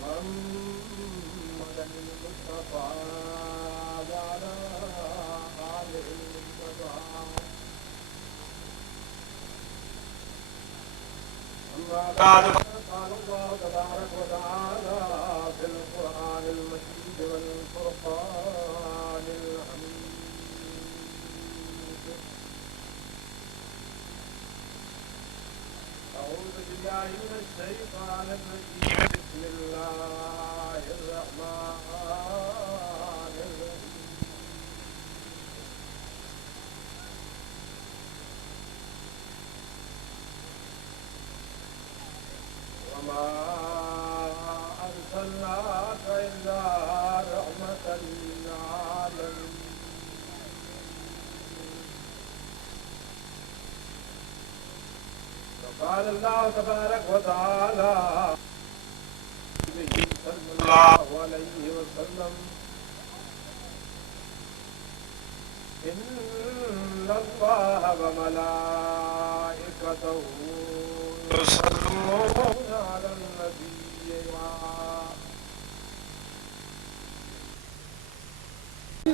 محمدا المصطفى وعلى آله المصطفى. أما بعد قال الله تبارك وتعالى في القرآن المجيد والفرقان الحميد: أعوذ بالله من الشيطان الرجيم. بسم الله الرحمن الرحيم. وما أرسلناك إلا رحمة للعالمين. وقال الله تبارك وتعالى صلى الله عليه وسلم: إن الله وملائكته يصلون على النبي